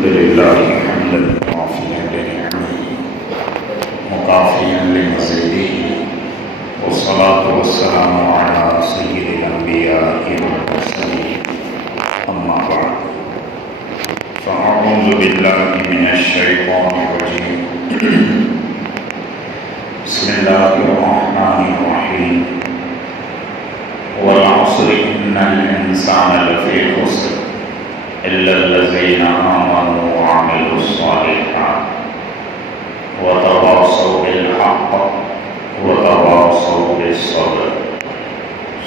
الحمد لله حمدا وافيا لنعمه مكافيا لمزيده والصلاة والسلام على سيد الأنبياء والمرسلين أما بعد فأعوذ بالله من الشيطان الرجيم بسم الله الرحمن الرحيم والعصر إن الإنسان لفي خسر إلا الذين آمنوا وعملوا الصالحات وتواصوا بالحق وتواصوا بالصبر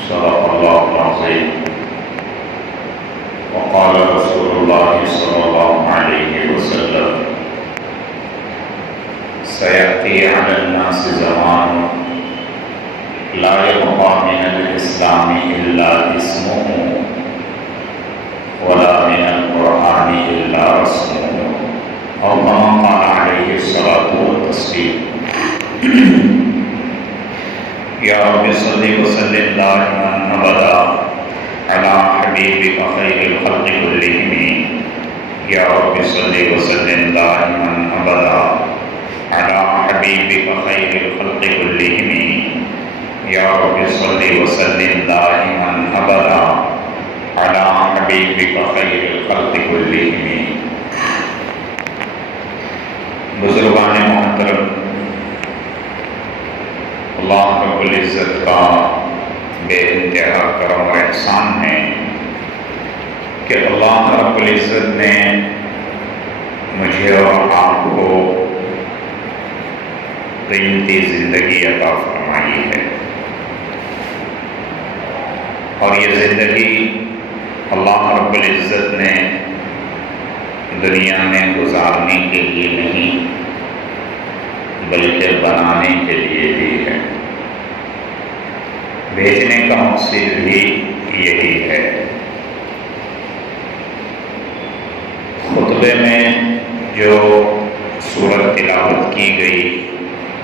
صدق الله العظيم. وقال رسول الله صلى الله عليه وسلم سيأتي على الناس زمان لا يبقى من الإسلام إلا اسمه ولا من القرآن إلا رسمه أو كما قال عليه الصلاة والتسليم. يا رب صل وسلم دائما أبدا على حبيبك خير الخلق كلهم. يا رب صل وسلم دائما أبدا على حبيبك خير الخلق كلهم. يا رب صل وسلم دائما أبدا على حبيبك خير الخلق كلهم. بزرگان محترم، اللہ رب العزت کا بے انتہا کرم اور احسان ہے کہ اللہ رب العزت نے مجھے اور آپ کو قیمتی زندگی عطا فرمائی ہے، اور یہ زندگی اللہ رب العزت نے دنیا میں گزارنے کے لیے نہیں بلکہ بنانے کے لیے دی ہے. بھیجنے کا مقصد بھی یہی ہے. خطبے میں جو سورت تلاوت کی گئی،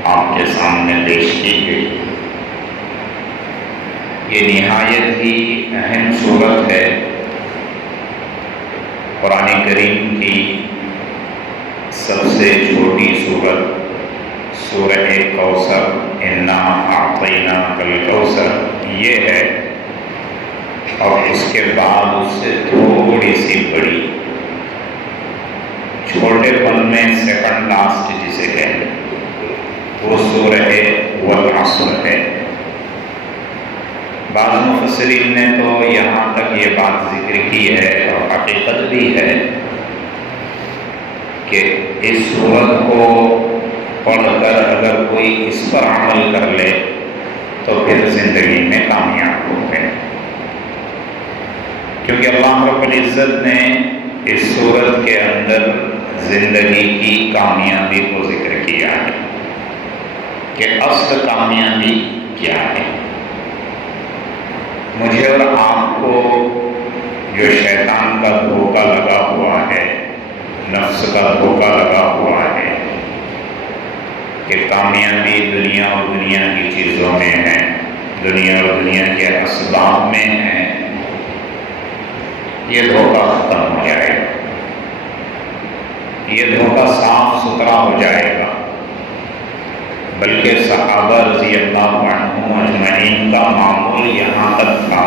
آپ کے سامنے پیش کی گئی، یہ نہایت ہی اہم سورت ہے. قرآن کریم کی سب سے چھوٹی سورت سورہ کوثر، انا اعطیناک الکوثر، یہ ہے، اور اس کے بعد اس سے تھوڑی سی بڑی، چھوٹے پن میں سیکنڈ لاسٹ جسے کہیں وہ سورہ والعصر ہے. بعض مفسرین نے تو یہاں تک یہ بات ذکر کی ہے اور حقیقت بھی ہے کہ اس سورت کو پڑھ کر اگر کوئی اس پر عمل کر لے تو پھر زندگی میں کامیاب ہو گئے، کیونکہ اللہ رب العزت نے اس سورت کے اندر زندگی کی کامیابی کو ذکر کیا ہے کہ اصل کامیابی کیا ہے. مجھے اور آپ کو جو شیطان کا دھوکہ لگا ہوا ہے، نفس کا دھوکہ لگا ہوا ہے کہ کامیابی دنیا اور دنیا کی چیزوں میں ہے، دنیا اور دنیا کے اسباب میں ہے، یہ دھوکہ ختم ہو جائے گا، یہ دھوکہ صاف ستھرا ہو جائے گا. بلکہ صحابہ رضی اللہ عنہم اجمعین کا معمول یہاں تک تھا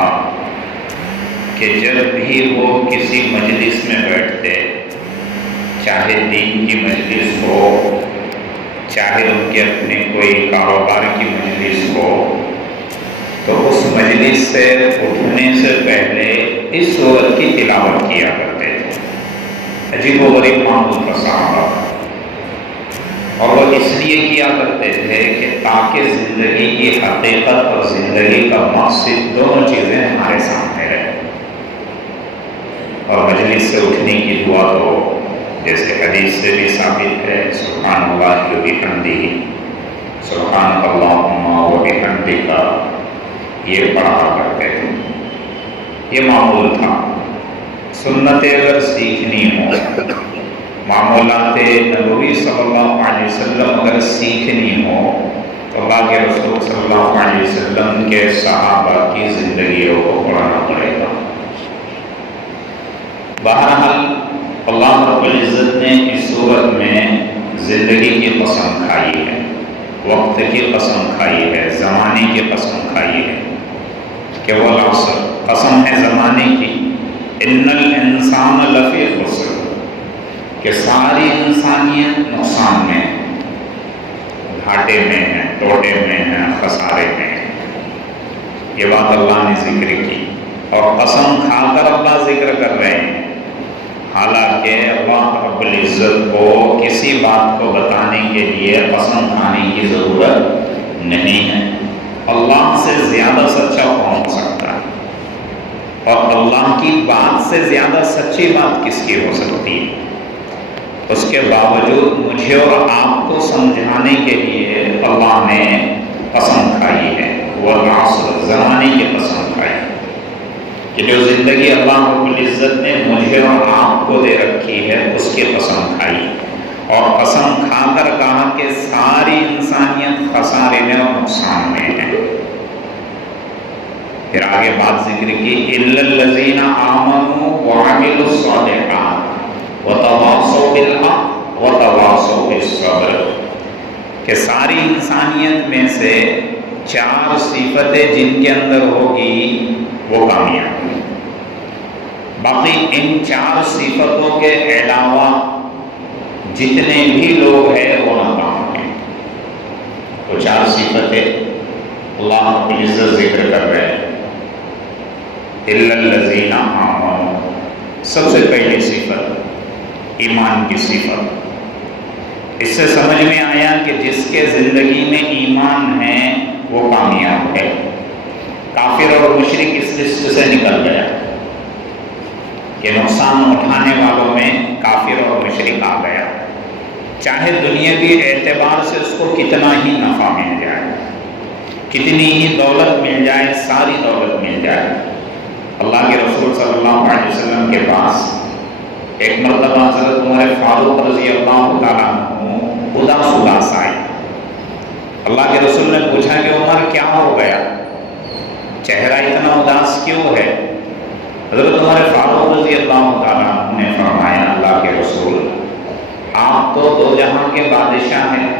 کہ جب بھی وہ کسی مجلس میں بیٹھتے، چاہے دین کی مجلس ہو، چاہے ان کے اپنے کوئی کاروبار کی مجلس ہو، تو اس مجلس سے اٹھنے سے پہلے اس سورت کی تلاوت کیا کرتے تھے. عجیب و غریب معمول کا صحابہ، اور وہ اس لیے کیا کرتے تھے کہ تاکہ زندگی کی حقیقت اور زندگی کا مقصد دونوں چیزیں ہمارے سامنے رہیں. اور مجلس سے اٹھنے کی دعا تو جیسے حدیث سے بھی ثابت ہے، سبحان اللہ و بحمدہ، سبحان اللہم و بحمدک، یہ پڑھا کرتے تھے. یہ معمول تھا. سنتیں اگر سیکھنی ہو، معمولات نبوی صلی اللہ علیہ وسلم اگر سیکھنی ہو تو اللہ کے رسول صلی اللہ علیہ وسلم کے صحابہ کی زندگیوں کو پڑھنا پڑے گا. بہرحال اللہ رب العزت نے اس صورت میں زندگی کی قسم کھائی ہے، وقت کی قسم کھائی ہے، زمانے کی قسم کھائی ہے کہ والعصر، قسم ہے زمانے کی، ان الانسان لفی خسر، کہ ساری انسانیت نقصان میں، گھاٹے میں ہے، ٹوٹے میں ہے، خسارے میں ہے۔ یہ بات اللہ نے ذکر کی، اور قسم کھا کر اللہ ذکر کر رہے ہیں، حالانکہ اللہ رب العزت کو کسی بات کو بتانے کے لیے قسم کھانے کی ضرورت نہیں ہے۔ اللہ سے زیادہ سچا کون ہو سکتا ہے؟ اور اللہ کی بات سے زیادہ سچی بات کس کی ہو سکتی ہے؟ اس کے باوجود مجھے اور آپ کو سمجھانے کے لیے اللہ نے قسم کھائی ہے، والعصر، زمانے کی قسم کھائی ہے کہ جو زندگی اللہ رب العزت نے مجھے اور آپ کو دے رکھی ہے اس کی قسم کھائی، اور قسم کھا کر کہا کہ ساری انسانیت خسارے میں اور نقصان میں ہے۔ پھر آگے بات ذکر کی، اِلَّا الَّذِينَ آمَنُوا وَعَمِلُوا الصَّالِحَاتِ وَتَوَاصَوْا بِالْحَقِّ وَتَوَاصَوْا بِالصَّبْرِ، کہ ساری انسانیت میں سے 4 صفتیں جن کے اندر ہوگی وہ کامیاب ہیں۔ باقی ان 4 صفتوں کے علاوہ جتنے بھی لوگ ہیں وہ ناکام ہیں۔ وہ 4 صفتیں اللہ رب العزت ذکر کر رہے ہیں۔ اِلَّا الَّذِينَ آمَنُوا، سب سے پہلی صفت ایمان کی صفت۔ اس سے سمجھ میں آیا کہ جس کے زندگی میں ایمان ہے وہ کامیاب ہے۔ کافر اور مشرک اس لسٹ سے نکل گیا کہ نقصان اٹھانے والوں میں کافر اور مشرک آ گیا، چاہے دنیاوی اعتبار سے اس کو کتنا ہی نفع مل جائے، کتنی ہی دولت مل جائے، ساری دولت مل جائے۔ اللہ کے رسول صلی اللہ علیہ وسلم کے پاس ایک مرتبہ حضرت عمر فاروق رضی اللہ تعالیٰ عنہ اداس آئے۔ اللہ کے رسول نے پوچھا کہ عمر کیا ہو گیا، چہرہ اتنا اداس کیوں ہے؟ حضرت عمر فاروق رضی اللہ تعالیٰ عنہ نے فرمایا، اللہ کے رسول آپ تو 2 جہاں کے بادشاہ ہیں،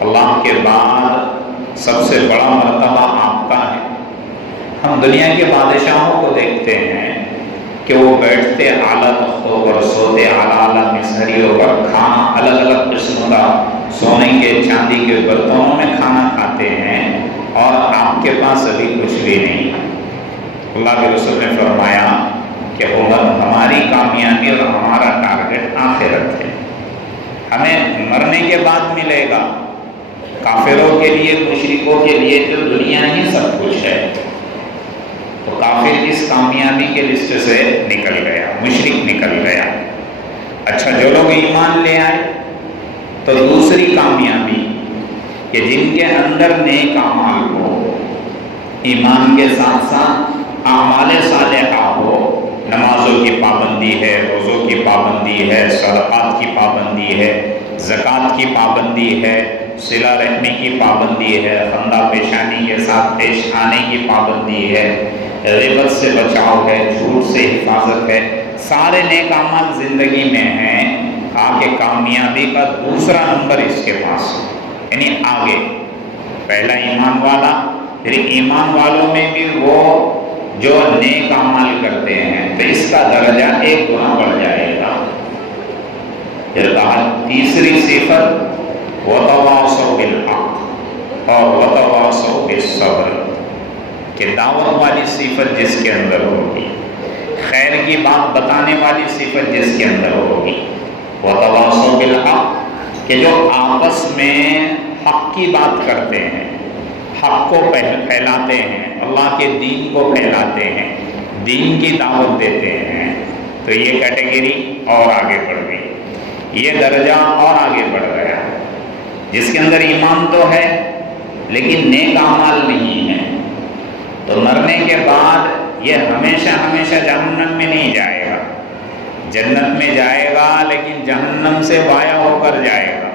اللہ کے بعد سب سے بڑا مرتبہ آپ کا ہے۔ ہم دنیا کے بادشاہوں کو دیکھتے ہیں کہ وہ بیٹھتے اعلیٰ تختوں پر، سوتے اعلیٰ مصریوں پر، کھانا الگ الگ قسم کا سونے کے چاندی کے برتنوں میں کھانا کھاتے ہیں، اور آپ کے پاس ابھی کچھ بھی نہیں۔ اللہ کے رسول نے فرمایا کہ عمر ہماری کامیابی اور ہمارا ٹارگٹ آخرت ہے، ہمیں مرنے کے بعد ملے گا۔ کافروں کے لیے، مشرکوں کے لیے تو دنیا ہی سب کچھ ہے، تو کافر اس کامیابی کے لسٹ سے نکل گیا، مشرک نکل گیا۔ اچھا، جو لوگ ایمان لے آئے تو دوسری کامیابی کہ جن کے اندر نیک اعمال ہو، ایمان کے ساتھ ساتھ اعمال صالحہ ہو، نمازوں کی پابندی ہے، روزوں کی پابندی ہے، صدقات کی پابندی ہے، زکوٰۃ کی پابندی ہے، صلہ رحمی کی پابندی ہے، خندہ پیشانی کے ساتھ پیش آنے کی پابندی ہے، غیبت سے بچاؤ ہے، جھوٹ سے حفاظت ہے، سارے نیک اعمال زندگی میں ہیں۔ آگے کامیابی کا دوسرا نمبر اس کے پاس، یعنی آگے پہلا ایمان والا، پھر ایمان والوں میں بھی وہ جو نیک اعمال کرتے ہیں تو اس کا درجہ 1 گنا بڑھ جائے گا۔ پھر کہا تیسری صفت وتواصوا بالحق اور وتواصوا بالصبر، کہ دعوت والی صفت جس کے اندر ہوگی، خیر کی بات بتانے والی صفت جس کے اندر ہوگی، وتواصوا بالحق، کہ جو آپس میں حق کی بات کرتے ہیں، حق کو پھیلاتے ہیں، اللہ کے دین کو پھیلاتے ہیں، دین کی دعوت دیتے ہیں، تو یہ کیٹیگری اور آگے بڑھ گئی، یہ درجہ اور آگے بڑھ گیا۔ جس کے اندر ایمان تو ہے لیکن نیک اعمال نہیں ہے، تو مرنے کے بعد یہ ہمیشہ ہمیشہ جہنم میں نہیں جائے گا، جنت میں جائے گا لیکن جہنم سے وایا ہو کر جائے گا،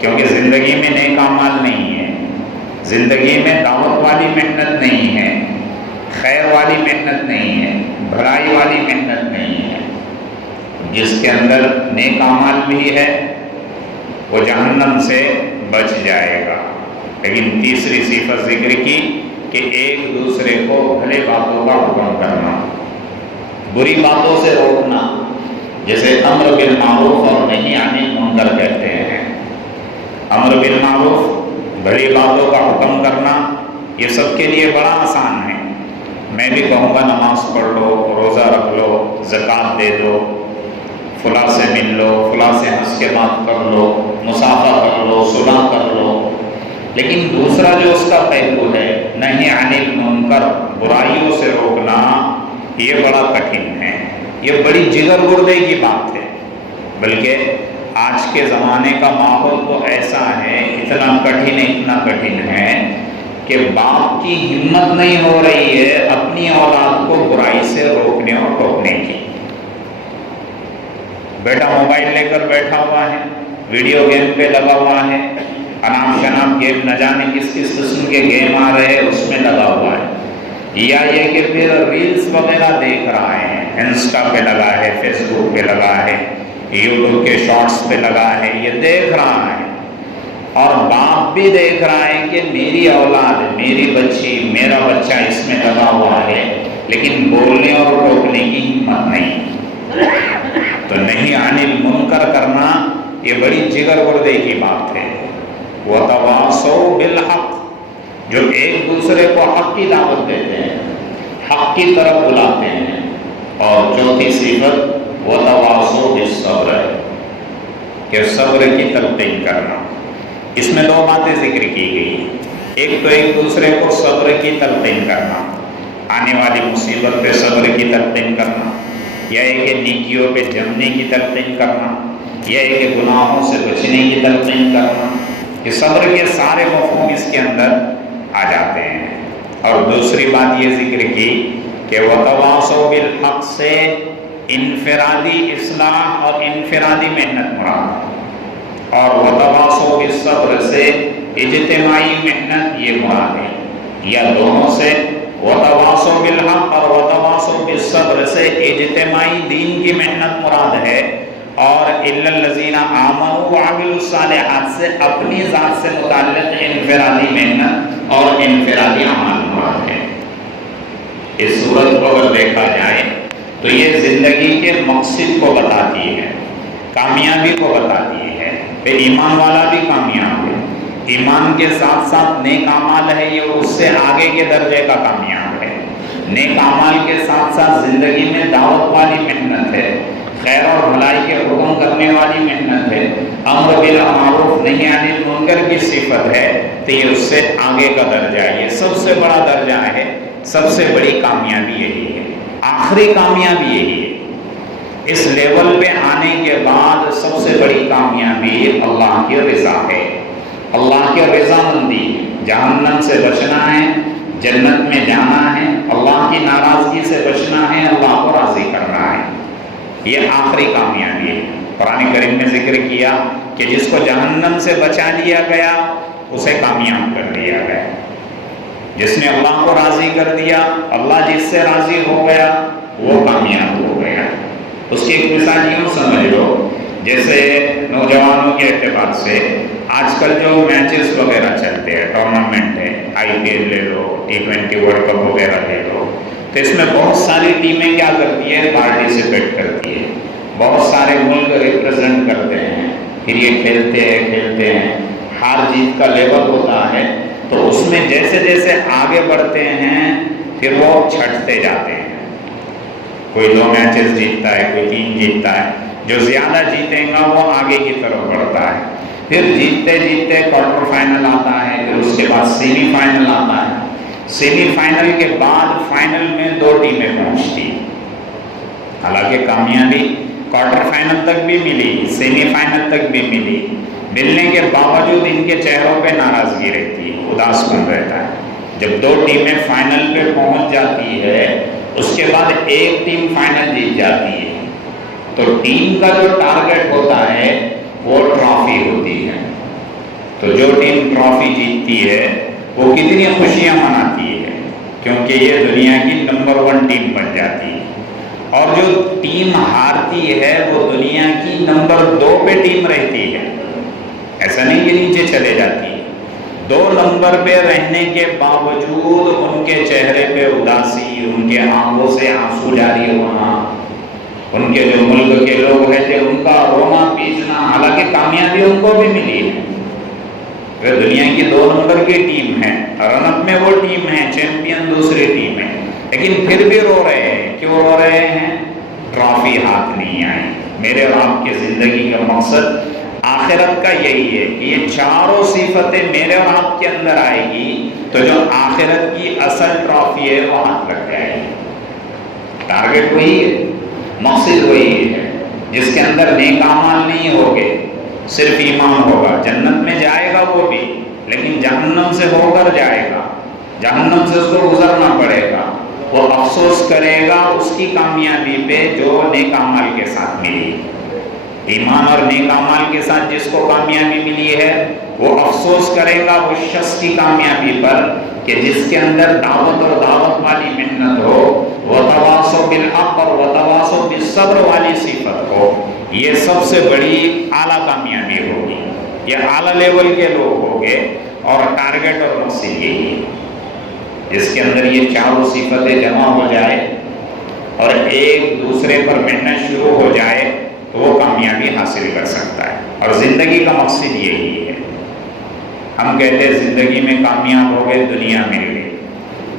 کیونکہ زندگی میں نیک اعمال نہیں ہے، زندگی میں دعوت والی محنت نہیں ہے، خیر والی محنت نہیں ہے، بھلائی والی محنت نہیں ہے۔ جس کے اندر نیک اعمال بھی ہے وہ جہنم سے بچ جائے گا۔ لیکن تیسری صفت ذکر کی کہ ایک دوسرے کو بھلے باتوں کا حکم کرنا، بری باتوں سے روکنا، جیسے امر بالمعروف اور نہی عن المنکر کہتے ہیں۔ امر بالمعروف، بھلی باتوں کا حکم کرنا، یہ سب کے لیے بڑا آسان ہے۔ میں بھی کہوں گا نماز پڑھ لو، روزہ رکھ لو، زکوٰۃ دے دو، فلاں سے مل لو، فلاں سے ہنس کے بات کر لو، مصافحہ کر لو، صلح کر لو۔ لیکن دوسرا جو اس کا پہلو ہے نہی عن المنکر، برائیوں سے روکنا، یہ بڑا کٹھن ہے، یہ بڑی جگر گردے کی بات ہے۔ بلکہ آج کے زمانے کا ماحول تو ایسا ہے، اتنا کٹھن ہے کہ باپ کی ہمت نہیں ہو رہی ہے اپنی اولاد کو برائی سے روکنے اور ٹوکنے کی۔ بیٹا موبائل لے کر بیٹھا ہوا ہے، ویڈیو گیم پہ لگا ہوا ہے، انام شنام گیم، نہ جانے کس قسم کے گیم آ رہے ہیں اس میں لگا ہوا ہے، یا یہ کہ پھر ریلز وغیرہ دیکھ رہا ہے، انسٹا پہ لگا ہے، فیس بک پہ لگا ہے، یوٹیوب کے شارٹس پہ لگا ہے، یہ دیکھ رہا ہے۔ اور باپ بھی دیکھ رہا ہے کہ میری اولاد، میری بچی، میرا بچہ اس میں لگا ہوا ہے، لیکن بولنے اور روکنے کی ہمت نہیں۔ تو نہیں عن المنکر کرنا یہ بڑی جگر گردے کی بات ہے۔ وَتَوَاصَوْا بِالْحَقِّ، جو ایک دوسرے کو حق کی دعوت دیتے ہیں، حق کی طرف بلاتے ہیں۔ اور چوتھی صفت وَتَوَاصَوْا بِالصَّبْرِ، کہ صبر کی تلقین کرنا۔ اس میں دو باتیں ذکر کی گئی، ایک تو ایک دوسرے کو صبر کی تلقین کرنا، آنے والی مصیبت پہ صبر کی تلقین کرنا، یا ایک کہ نیکیوں پہ جمنے کی تلقین کرنا، یا ایک کہ گناہوں سے بچنے کی تلقین کرنا۔ یہ صبر کے سارے مفہوم اس کے اندر آ جاتے ہیں۔ اور دوسری بات یہ ذکر کی کہ وَتَوَاصَوْا بِالْحَقِّ سے انفرادی اصلاح اور انفرادی محنت مراد، اور وَتَوَاصَوْا بِالصَّبْرِ سے اجتماعی محنت یہ مراد ہے، یا دونوں سے وَتَوَاصَوْا بِالْحَقِّ اور وَتَوَاصَوْا بِالصَّبْرِ سے اجتماعی دین کی محنت مراد ہے، اور إِلَّا الَّذِينَ آمَنُوا وَعَمِلُوا الصَّالِحَاتِ سے اپنی ذات سے متعلق انفرادی محنت اور انفرادی عمل مراد ہے۔ اس صورت کو اگر دیکھا جائے تو یہ زندگی کے مقصد کو بتاتی ہے، کامیابی کو بتاتی ہے۔ پھر ایمان والا بھی کامیاب ہے، ایمان کے ساتھ ساتھ نیک اعمال ہے، یہ اس سے آگے کے درجے کا کامیاب ہے۔ نیک اعمال کے ساتھ ساتھ زندگی میں دعوت والی محنت ہے، خیر اور بھلائی کے حکم کرنے والی محنت ہے، امر بالمعروف نہی عن المنکر کی صفت ہے، تو یہ اس سے آگے کا درجہ ہے، یہ سب سے بڑا درجہ ہے، سب سے بڑی کامیابی یہی ہے، آخری کامیابی یہی ہے۔ اس لیول پہ آنے کے بعد سب سے بڑی کامیابی اللہ کی رضا ہے، اللہ کی رضامندی، جہنم سے بچنا ہے، جنت میں جانا ہے، اللہ کی ناراضگی سے بچنا ہے، اللہ کو راضی کرنا ہے، یہ آخری کامیابی ہے۔ قرآن کریم میں ذکر کیا کہ جس کو جہنم سے بچا لیا گیا اسے کامیاب کر دیا گیا، جس نے اللہ کو راضی کر دیا، اللہ جس سے راضی ہو گیا وہ کامیاب ہو گیا۔ اس کی ایک مثال یوں سمجھ لو، جیسے نوجوانوں کے اعتبار سے آج کل جو میچز وغیرہ چلتے ہیں، ٹورنامنٹ ہے، IPL لے لو، T20 ورلڈ کپ وغیرہ لے لو، تو اس میں بہت ساری ٹیمیں کیا کرتی ہیں، پارٹیسپیٹ کرتی ہے، بہت سارے ملک ریپرزینٹ کرتے ہیں، پھر یہ کھیلتے ہیں، ہار جیت کا لیول ہوتا ہے، تو اس میں جیسے جیسے آگے بڑھتے ہیں پھر وہ چھٹتے جاتے ہیں، کوئی 2 میچز جیتتا ہے، کوئی 3 جیتتا ہے، جو زیادہ جیتیں گا وہ آگے کی طرف بڑھتا ہے، پھر جیتتے جیتتے کوارٹر فائنل آتا ہے، پھر اس کے بعد سیمی فائنل آتا ہے، سیمی فائنل کے بعد فائنل میں 2 ٹیمیں پہنچتی، حالانکہ کامیابی کوارٹر فائنل تک بھی ملی، سیمی فائنل تک بھی ملی، ملنے کے باوجود ان کے چہروں پہ ناراضگی رہتی ہے، اداس بن رہتا ہے۔ جب 2 ٹیمیں فائنل پہ پہنچ جاتی ہے، اس کے بعد ایک ٹیم فائنل جیت جاتی ہے، تو ٹیم کا جو ٹارگٹ ہوتا ہے وہ ٹرافی ہوتی ہے، تو جو ٹیم ٹرافی جیتتی ہے وہ کتنی خوشیاں مناتی ہے، کیونکہ یہ دنیا کی نمبر 1 ٹیم بن جاتی ہے، اور جو ٹیم ہارتی ہے وہ دنیا کی نمبر 2 پہ ٹیم رہتی ہے، ایسا نہیں کہ نیچے چلے جاتی ہے، 2 نمبر پہ رہنے کے باوجود ان کے چہرے پہ اداسی، ان کے آنکھوں سے آنسو جاری ہونا، ان کے جو ملک کے لوگ رہتے ان کا رونا پیٹنا، حالانکہ کامیابی ان کو بھی ملی ہے، وہ دنیا کی 2 نمبر کی ٹیم ہے، رن اپ میں وہ ٹیم ہے، چیمپئن دوسری ٹیم ہے، لیکن پھر بھی رو رہے ہیں۔ کیوں رو رہے ہیں؟ ٹرافی ہاتھ نہیں آئی۔ میرے اور آپ کی زندگی کا مقصد آخرت کا یہی ہے کہ یہ چاروں صفتیں میرے اور آپ کے اندر آئے گی تو جو آخرت کی اصل ٹرافی ہے وہ ہاتھ لگ جائے گی۔ ٹارگٹ وہی ہے، مقصد وہی ہے، جس کے اندر نیک اعمال نہیں ہوگے، صرف ایمان ہوگا، جنت میں جائے گا وہ بھی، لیکن جہنم سے ہو کر جائے گا، جہنم سے اس کو گزرنا پڑے گا، وہ افسوس کرے گا اس کی کامیابی پہ جو نیک اعمال کے ساتھ ملی۔ ایمان اور نیک اعمال کے ساتھ جس کو کامیابی ملی ہے وہ افسوس کرے گا اس شخص کی کامیابی پر کہ جس کے اندر دعوت اور دعوت والی محنت ہو، وتواصوا بالحق اور وتواصوا بالصبر والی صفت ہو۔ یہ سب سے بڑی اعلیٰ کامیابی ہوگی، یہ اعلیٰ لیول کے لوگ ہوں گے، اور ٹارگٹ اور مقصد یہی ہے جس کے اندر یہ چاروں صفتیں جمع ہو جائے اور ایک دوسرے پر محنت شروع ہو جائے تو وہ کامیابی حاصل کر سکتا ہے۔ اور زندگی کا مقصد یہی ہے۔ ہم کہتے ہیں زندگی میں کامیاب ہو گئے، دنیا مل گئی،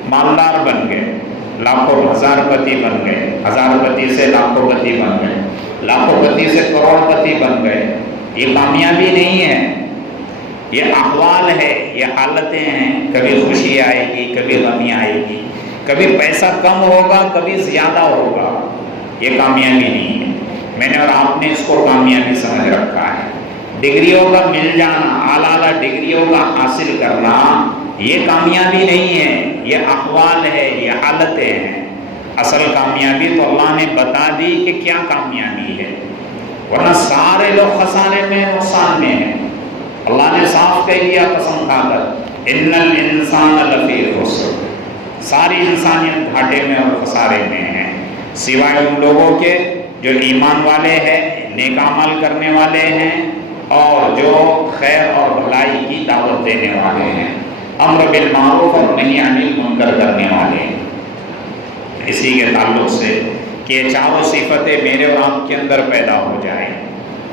مالدار بن گئے، لاکھوں ہزار پتی بن گئے، ہزار پتی سے لاکھوں پتی بن گئے، لاکھوں پتی سے کروڑ پتی بن گئے۔ یہ کامیابی نہیں ہے، یہ احوال ہے، یہ حالتیں ہیں۔ کبھی خوشی آئے گی، کبھی غمی آئے گی، کبھی پیسہ کم ہوگا، کبھی زیادہ ہوگا، یہ کامیابی نہیں ہے۔ میں نے اور آپ نے اس کو کامیابی سمجھ رکھا ہے۔ ڈگریوں کا مل جانا، اعلیٰ ڈگریوں کا حاصل کرنا یہ کامیابی نہیں ہے، یہ احوال ہے، یہ حالتیں ہیں۔ اصل کامیابی تو اللہ نے بتا دی کہ کیا کامیابی ہے، ورنہ سارے لوگ خسارے میں، نقصان میں ہیں۔ اللہ نے صاف کہہ دیا قسم کھا کر، ان الانسان لفی خسر، ساری انسانیت گھاٹے میں اور خسارے میں ہے، سوائے ان لوگوں کے جو ایمان والے ہیں، نیک عمل کرنے والے ہیں، اور جو خیر اور بھلائی کی دعوت دینے والے ہیں، امر بالمعروف اور نہی عن المنکر کرنے والے ہیں۔ اسی کے تعلق سے کہ یہ چاروں صفتیں میرے اور آپ کے اندر پیدا ہو جائیں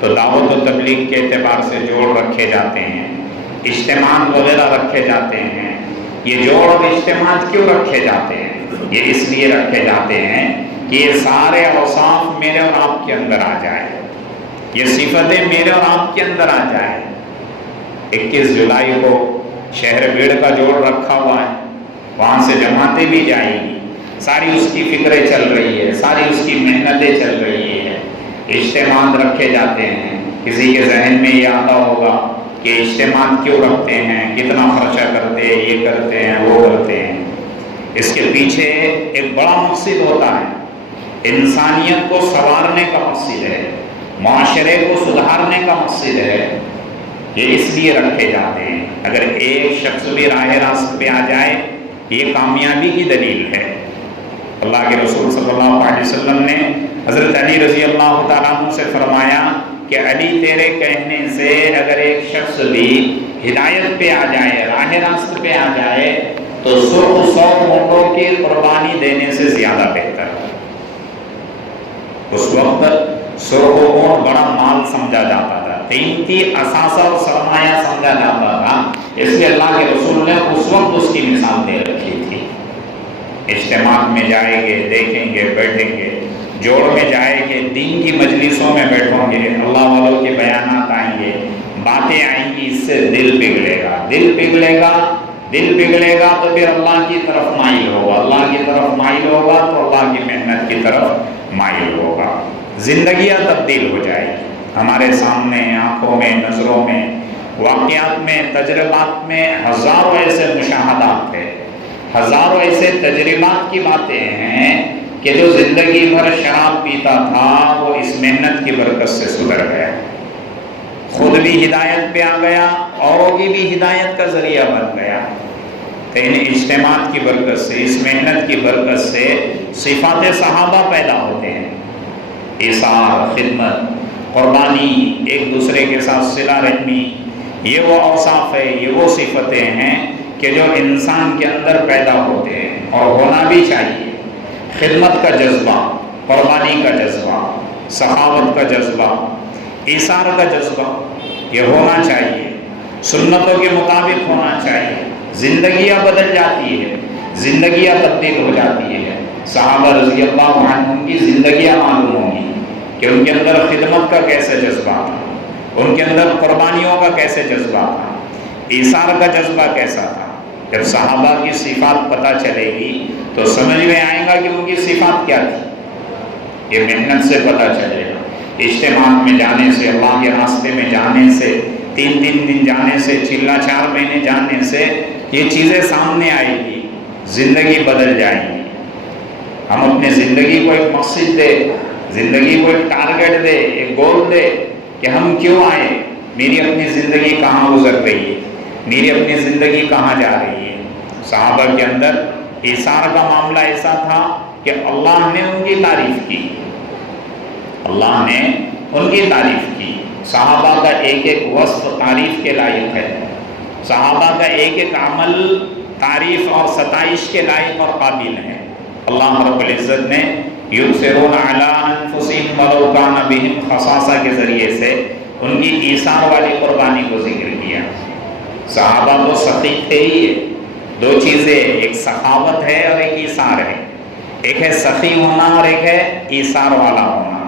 تو دعوت و تبلیغ کے اعتبار سے جوڑ رکھے جاتے ہیں، اجتماعات وغیرہ رکھے جاتے ہیں۔ یہ جوڑ اور اجتماعات کیوں رکھے جاتے ہیں؟ یہ اس لیے رکھے جاتے ہیں کہ یہ سارے اوصاف میرے اور آپ کے اندر آ جائیں، یہ صفتیں میرے اور آپ کے اندر آ جائیں۔ 21 جولائی کو شہر بیڑ کا جوڑ رکھا ہوا ہے، وہاں سے جماعتیں بھی جائیں گی، ساری اس کی فکریں چل رہی ہے، ساری اس کی محنتیں چل رہی ہے، اجتماعات رکھے جاتے ہیں۔ کسی کے ذہن میں یہ آتا ہوگا کہ اجتماعات کیوں رکھتے ہیں، کتنا خرچہ کرتے ہیں، یہ کرتے ہیں، وہ کرتے ہیں۔ اس کے پیچھے ایک بڑا مقصد ہوتا ہے، انسانیت کو سنوارنے کا مقصد ہے، معاشرے کو سدھارنے کا مقصد ہے۔ یہ اس لیے رکھے جاتے ہیں۔ اگر ایک شخص بھی راہ راست پہ آ جائے یہ کامیابی کی دلیل ہے۔ اللہ کے رسول صلی اللہ علیہ وسلم نے حضرت علی رضی اللہ تعالیٰ عنہ سے فرمایا کہ علی تیرے کہنے سے اگر ایک شخص بھی ہدایت پہ آ جائے، راہ راست پہ آ جائے تو 100 اونٹوں کی قربانی دینے سے زیادہ بہتر ہے۔ اس وقت 100 اونٹ بڑا مال سمجھا جاتا تھا، قیمتی اثاثہ اور سرمایہ سمجھا جاتا تھا، اس لیے اللہ کے رسول نے اس وقت اس کی مثال دے رکھی تھی۔ اجتماع میں جائیں گے، دیکھیں گے، بیٹھیں گے، جوڑ میں جائیں گے، دین کی مجلسوں میں بیٹھیں گے، اللہ والوں کے بیانات آئیں گے، باتیں آئیں گی، اس سے دل پگھلے گا، دل پگھلے گا، دل پگھلے گا تو پھر اللہ کی طرف مائل ہوگا، اللہ کی طرف مائل ہوگا تو اللہ کی محنت کی طرف مائل ہوگا، زندگیاں تبدیل ہو جائے گی۔ ہمارے سامنے آنکھوں میں، نظروں میں، واقعات میں، تجربات میں ہزاروں ایسے مشاہدات ہیں، ہزاروں ایسے تجربات کی باتیں ہیں کہ جو زندگی بھر شراب پیتا تھا وہ اس محنت کی برکت سے سدھر گیا، خود بھی ہدایت پہ آ گیا، اوروں کی بھی ہدایت کا ذریعہ بن گیا۔ تو ان اجتماعات کی برکت سے، اس محنت کی برکت سے صفات صحابہ پیدا ہوتے ہیں۔ ایثار، خدمت، قربانی، ایک دوسرے کے ساتھ صلہ رحمی، یہ وہ اوصاف ہے، یہ وہ صفتیں ہیں کہ جو انسان کے اندر پیدا ہوتے ہیں اور ہونا بھی چاہیے۔ خدمت کا جذبہ، قربانی کا جذبہ، سخاوت کا جذبہ، ایثار کا جذبہ، یہ ہونا چاہیے، سنتوں کے مطابق ہونا چاہیے۔ زندگیاں بدل جاتی ہے، زندگیاں تبدیل ہو جاتی ہے۔ صحابہ رضی اللہ عنہم کی زندگیاں معلوم ہوں گی کہ ان کے اندر خدمت کا کیسے جذبہ تھا، ان کے اندر قربانیوں کا کیسے جذبہ تھا، ایثار کا جذبہ کیسا تھا۔ جب صحابہ کی صفات پتہ چلے گی تو سمجھ میں آئے گا کہ ان کی صفات کیا تھی۔ یہ محنت سے پتہ چلے گا، اجتماعات میں جانے سے، اللہ کے راستے میں جانے سے، 3 دن جانے سے، 4 مہینے جانے سے یہ چیزیں سامنے آئے گی، زندگی بدل جائے گی۔ ہم اپنے زندگی کو ایک مقصد دے، زندگی کو ایک ٹارگٹ دے، ایک گول دے کہ ہم کیوں آئے، میری اپنی زندگی کہاں گزر رہی ہے، میری اپنی زندگی کہاں جا رہی ہے۔ صحابہ کے اندر ایثار کا معاملہ ایسا تھا کہ اللہ نے ان کی تعریف کی، اللہ نے ان کی تعریف کی۔ صحابہ کا ایک ایک وصف تعریف کے لائق ہے، صحابہ کا ایک ایک عمل تعریف اور ستائش کے لائق اور قابل ہے۔ اللہ رب العزت نے یؤثرون علی انفسہم ولو کان بہم خصاصہ کے ذریعے سے ان کی ایثار والی قربانی کو ذکر کیا۔ صحابہ تو سخی تھے ہی، 2 چیزیں، ایک سخاوت ہے اور ایک ایثار ہے، ایک ہے سخی ہونا اور ایک ہے ایثار والا ہونا۔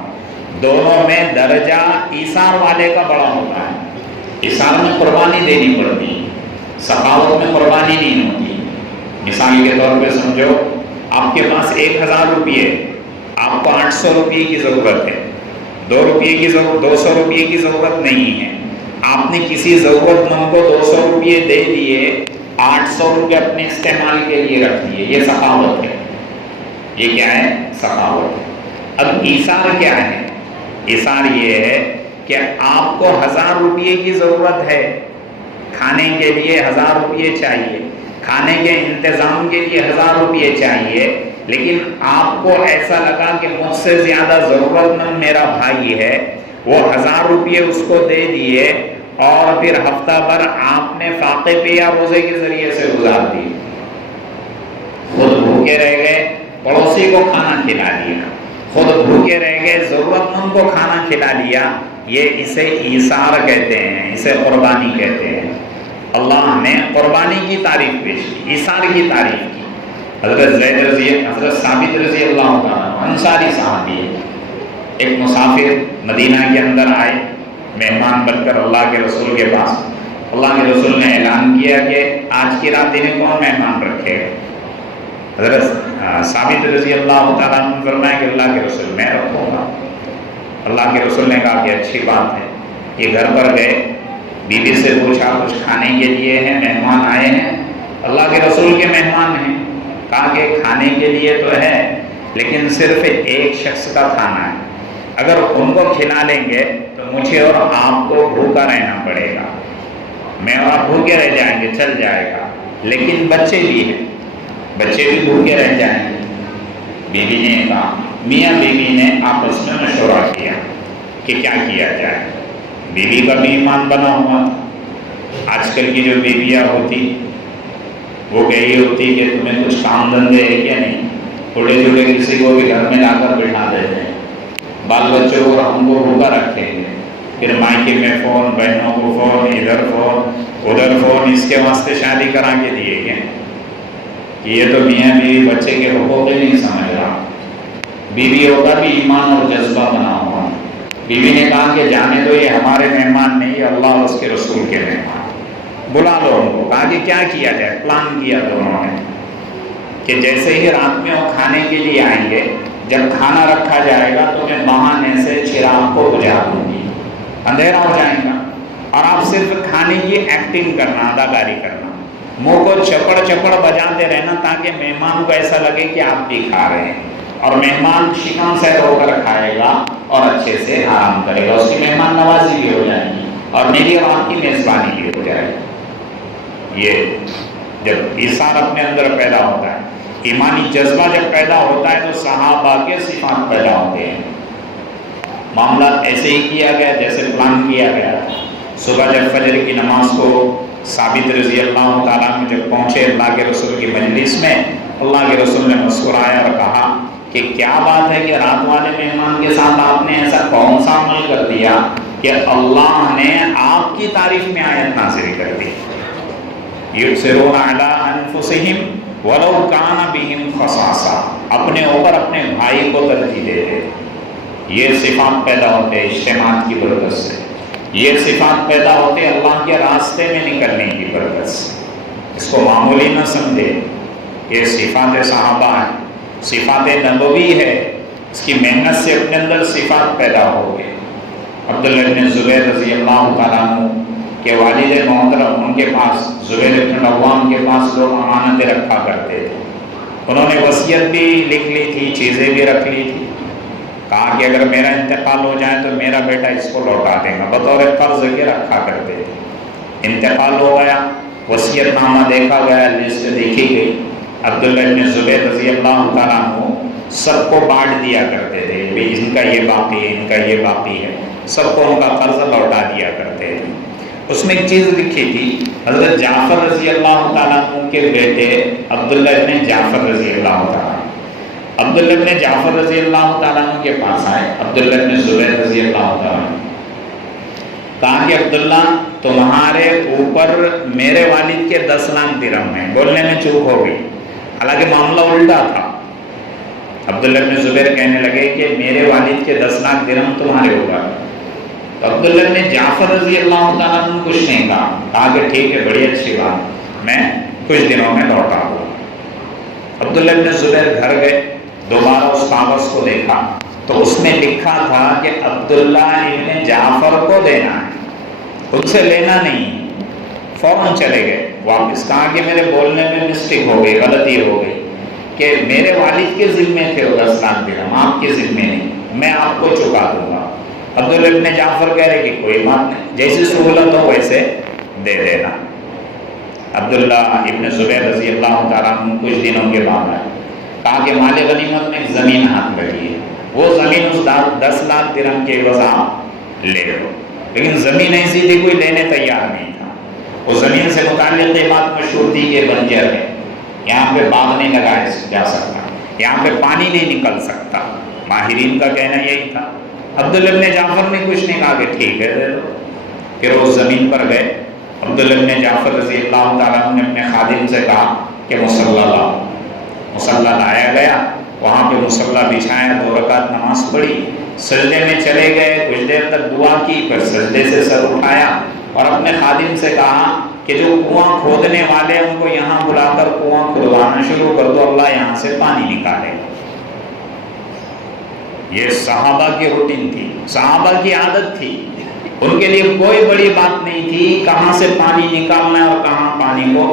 دونوں میں درجہ ایثار والے کا بڑا ہوتا ہے۔ ایثار میں قربانی دینی پڑتی، سخاوت میں قربانی نہیں ہوتی۔ مثال کے طور پہ سمجھو، آپ کے پاس 1000 روپیے، آپ کو 800 روپیے کی ضرورت ہے، 200 روپیے کی ضرورت نہیں ہے، آپ نے کسی ضرورت مند کو 200 روپیے دے دیے، 800 روپے اپنے استعمال کے لیے رکھ دیے، یہ سخاوت ہے۔ یہ کیا ہے؟ سخاوت۔ اب ایثار کیا ہے؟ ایثار یہ ہے کہ آپ کو 1000 روپیے کی ضرورت ہے، کھانے کے لیے 1000 روپیے چاہیے، کھانے کے انتظام کے لیے 1000 روپیے چاہیے، لیکن آپ کو ایسا لگا کہ مجھ سے زیادہ ضرورت مند میرا بھائی ہے، وہ 1000 روپیے اس کو دے دیے اور پھر ہفتہ بھر آپ نے فاقے پہ یا روزے کے ذریعے سے گزار دی، خود بھوکے رہ گئے، پڑوسی کو کھانا کھلا دیا، خود بھوکے رہ گئے، ضرورت مند کو کھانا کھلا لیا۔ یہ اسے ایثار کہتے ہیں، اسے قربانی کہتے ہیں۔ اللہ نے قربانی کی تعریف پیش کی، ایثار کی تعریف کی۔ حضرت ثابت رضی اللہ عنہ انصاری صحابی ہے، ایک مسافر مدینہ کے اندر آئے مہمان بن کر اللہ کے رسول کے پاس۔ اللہ کے رسول نے اعلان کیا کہ آج کی رات انہیں کون مہمان رکھے گا؟ حضرت ثابت رضی اللہ تعالیٰ عنہ فرمایا کہ اللہ کے رسول میں رکھوں گا۔ اللہ کے رسول نے کہا کہ اچھی بات ہے۔ یہ گھر پر گئے، بیوی سے پوچھا کچھ کھانے کے لیے ہیں، مہمان آئے ہیں؟ اللہ کے رسول کے مہمان ہیں۔ کہا کہ کھانے کے لیے تو ہے لیکن صرف ایک شخص کا کھانا ہے، اگر ان کو کھلا لیں گے تو مجھے اور آپ کو بھوکا رہنا پڑے گا، میں اور آپ بھوکے رہ جائیں گے، چل جائے گا، لیکن بچے بھی ہیں، بچے بھی بھوکے رہ جائیں گے۔ بیوی نے کہا، میاں بیوی نے آپس میں مشورہ کیا کہ کیا کیا جائے۔ بیوی کا بھی ایمان بنا ہوا تھا۔ آج کل کی جو بیویاں ہوتی وہ کہی ہوتی کہ تمہیں کچھ کام دھندے ہے کیا نہیں، تھوڑے تھوڑے کسی کو بھی گھر میں لا کر بٹھا دیتے ہیں، بال بچوں کو ہم کو بھوکا رکھیں گے، پھر مائکے میں فون، بہنوں کو فون، ادھر فون ادھر فون، اس کے واسطے شادی کرا کے دیے گئے کہ یہ تو میاں بیوی بچے کے حقوق ہی نہیں سمجھ رہا۔ بیویوں کا بھی ایمان اور جذبہ بنا ہوا۔ بیوی نے کہا کہ جانے دو، یہ ہمارے مہمان نہیں، یہ اللہ اور اس کے رسول کے مہمان، بلا لو ان کو۔ کہا کہ کیا کیا جائے؟ پلان کیا دونوں نے کہ جیسے ہی رات میں وہ کھانے کے لیے آئیں گے، جب کھانا رکھا جائے گا تو میں بہانے سے چراغ کو بجھا دوں گی، اندھیرا ہو جائے گا، اور آپ صرف کھانے کی ایکٹنگ کرنا، اداکاری کرنا، منہ کو چپڑ چپڑ بجاتے رہنا تاکہ مہمان کو ایسا لگے کہ آپ بھی کھا رہے ہیں، اور مہمان شکم سے ہو کر کھائے گا اور اچھے سے آرام کرے گا، اس کی مہمان نوازی بھی ہو جائے گی اور میری اور آپ کی میزبانی بھی ہو جائے گی۔ یہ جب ایثار اپنے اندر پیدا ہوتا ہے، ایمانی جذبہ جب پیدا ہوتا ہے تو صحابہ کے صفات پیدا ہوتے ہیں۔ معاملات ایسے ہی کیا گیا جیسے پلان کیا گیا تھا۔ صبح جب فجر کی نماز کو ثابت رضی اللہ تعالیٰ عنہ جب پہنچے اللہ کے رسول کی مجلس میں، اللہ کے رسول نے مسکرایا اور کہا کہ کیا بات ہے کہ رات والے مہمان کے ساتھ آپ نے ایسا کون سا عمل کر دیا کہ اللہ نے آپ کی تعریف میں آیت نازل کر دی، یبصرون علی انفسہم ولو کان بہم خصاصہ، اپنے اوپر اپنے بھائی کو ترجیح دیتے۔ یہ صفات پیدا ہوتے اجتماعات کی برکت سے، یہ صفات پیدا ہوتے اللہ کے راستے میں نکلنے کی برکت سے۔ اس کو معمولی نہ سمجھے، یہ صفات صحابہ ہیں، صفات نبوی ہے، اس کی محنت سے اپنے اندر صفات پیدا ہو گئے۔ عبداللہ بن زبیر رضی اللہ تعالیٰ عنہ کے والد محترم، ان کے پاس زبیر بن عوام کے پاس لوگ امانتیں رکھا کرتے تھے، انہوں نے وصیت بھی لکھ لی تھی، چیزیں بھی رکھ لی تھی، کہا کہ اگر میرا انتقال ہو جائے تو میرا بیٹا اس کو لوٹا دے گا، بطور قرض کے رکھا کرتے تھے۔ انتقال ہو گیا، وصیت نامہ دیکھا گیا، لسٹ دیکھی گئی، عبداللہ بن زبیر رضی اللہ تعالیٰ عنہ سب کو بانٹ دیا کرتے تھے، بھی ان کا یہ باقی ہے، ان کا یہ باقی ہے، سب کو ان کا قرض لوٹا دیا کرتے تھے۔ اس میں ایک چیز لکھی تھی، حضرت جعفر رضی اللہ تعالیٰ عنہ کے بیٹے عبداللہ بن جعفر رضی اللہ تعالیٰ عنہ، عبداللہ بن جعفر رضی اللہ تعالیٰ عنہ کے پاس آئے عبداللہ بن زبیر رضی اللہ تعالیٰ عنہ، کہا کہ عبداللہ تمہارے اوپر میرے والد کے 10 لاکھ درہم ہیں۔ بولنے میں چوک ہو گئی، حالانکہ معاملہ الٹا تھا۔ عبداللہ بن زبیر کہنے لگے کہ میرے والد کے 10 لاکھ درہم تمہارے اوپر۔ تو عبداللہ بن جعفر رضی اللہ تعالیٰ عنہ کچھ نہیں کہا کہ ٹھیک ہے، بڑی اچھی بات، میں کچھ دنوں میں لوٹا ہوں۔ عبداللہ بن زبیر گھر گئے، دوبارہ اس کاغذ کو دیکھا تو اس میں لکھا تھا کہ عبداللہ ابن جعفر کو دینا ہے، خود سے لینا نہیں۔ فوراً چلے گئے واپس، کہا کہ میرے بولنے میں مسٹیک ہو گئی، غلطی ہو گئی، کہ میرے والد کے ذمے تھے 10 لاکھ درہم، آپ کے ذمے نہیں، میں آپ کو چکا دوں گا۔ عبداللہ ابن جعفر کہہ رہے کہ کوئی بات نہیں، جیسی سہولت ہو ویسے دے دینا۔ عبداللہ ابن زبیر رضی اللہ تعالیٰ عنہ کچھ دنوں کے بعد آئے، کہا کہ مال غنیمت میں ایک زمین ہاتھ لگی ہے، وہ زمین اس 10 لاکھ درہم کے عوض آپ لے لو۔ لیکن زمین ایسی تھی کوئی لینے تیار نہیں تھا۔ وہ زمین سے متعلق یہ بات مشہور تھی کہ بنجر ہے، یہاں پہ باغ نہیں لگایا جا سکتا، یہاں پہ پانی نہیں نکل سکتا، ماہرین کا کہنا یہی تھا۔ عبداللہ بن جعفر نے کچھ نہیں کہا کہ ٹھیک ہے دے دو۔ پھر وہ زمین پر گئے، عبداللہ بن جعفر رضی اللہ تعالیٰ عنہ نے اپنے خادم سے کہا کہ مصلی لاؤ۔ مصلی لایا گیا، وہاں پہ مصلی بچھایا، 2 رکعت نماز پڑھی، سجدے میں چلے گئے، کچھ دیر تک دعا کی، پھر سجدے سے سر اٹھایا اور اپنے خادم سے کہا کہ جو کنواں کھودنے والے ان کو یہاں بلا کر کنواں کھدوانا شروع کر دو، اللہ یہاں سے پانی نکالے۔ یہ صحابہ کی روٹین تھی، صحابہ کی عادت تھی، ان کے لیے کوئی بڑی بات نہیں تھی کہاں سے پانی نکالنا ہے اور کہاں پانی کو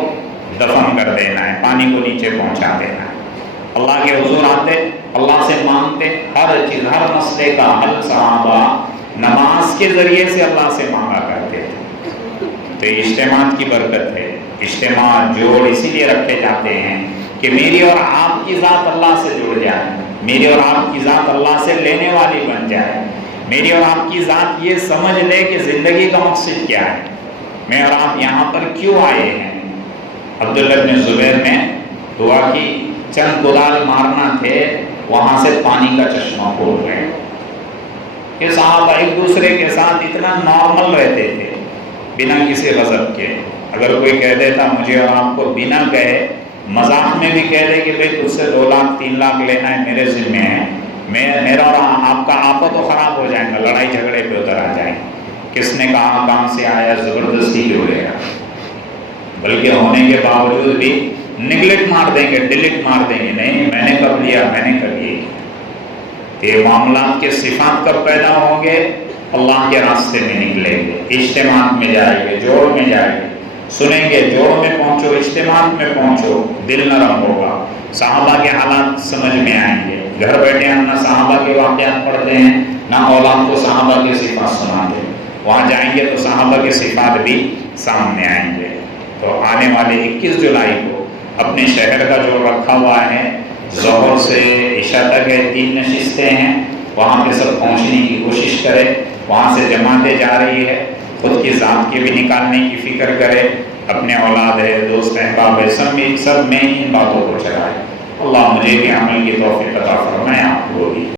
دفن کر دینا ہے، پانی کو نیچے پہنچا دینا ہے۔ اللہ کے حضور آتے، اللہ سے مانگتے، ہر چیز، ہر مسئلے کا حل صحابہ نماز کے ذریعے سے اللہ سے مانگا کرتے تھے۔ تو اجتماعات کی برکت ہے، اجتماع جوڑ اسی لیے رکھے جاتے ہیں کہ میری اور آپ کی ذات اللہ سے جڑ جائے، میری اور آپ کی ذات اللہ سے لینے والی بن جائے، میری اور آپ کی ذات یہ سمجھ لے کہ زندگی کا مقصد کیا ہے، میں اور آپ یہاں پر کیوں آئے ہیں۔ عبداللہ بن زبیر نے دعا کی، چند کدال مارنا تھے، وہاں سے پانی کا چشمہ کھول گئے۔ کہ صحابہ ایک دوسرے کے ساتھ اتنا نارمل رہتے تھے، بنا کسی غضب کے۔ اگر کوئی کہہ دیتا مجھے اور آپ کو بنا کہے، مذاق میں بھی کہہ دے کہ بھئی تجھ سے 2 لاکھ 3 لاکھ لینا ہے، میرے ذمہ ہے، میرا اور آپ کا آپا تو خراب ہو جائے گا، لڑائی جھگڑے پہ اتر آ جائیں، کس نے کہا کہاں سے آیا، زبردستی کیوں لے گا، بلکہ ہونے کے باوجود بھی نگلیکٹ مار دیں گے، ڈیلیٹ مار دیں گے، نہیں میں نے کب لیا، میں نے کب یہ کیا۔ یہ معاملات کے صفات کب پیدا ہوں گے؟ اللہ کے راستے میں نکلیں گے، اجتماعات میں جائیں گے، جوڑ میں جائیں گے، سنیں گے، جوڑ میں پہنچو، اجتماعات میں پہنچو، دل نرم ہوگا، صحابہ کے حالات سمجھ میں آئیں گے۔ گھر بیٹھے ہم نہ صحابہ کے واقعات پڑھتے ہیں، نہ اولاد کو صحابہ کے صفات سناتے، وہاں جائیں گے تو صحابہ کے صفات بھی سامنے آئیں گے۔ تو آنے والے 21 جولائی کو اپنے شہر کا جو رکھا ہوا ہے، ظہر سے عشاء تک ہے، 3 نشستیں ہیں، وہاں پہ سب پہنچنے کی کوشش کرے، وہاں سے جماعتیں جا رہی ہے، خود کی ذات کے بھی نکالنے کی فکر کرے، اپنے اولاد ہے، دوست احباب ہے، سب میں ان باتوں کو چلائے۔ اللہ مجھے بھی عمل کی توفیق عطا فرمائے، آپ کو بھی۔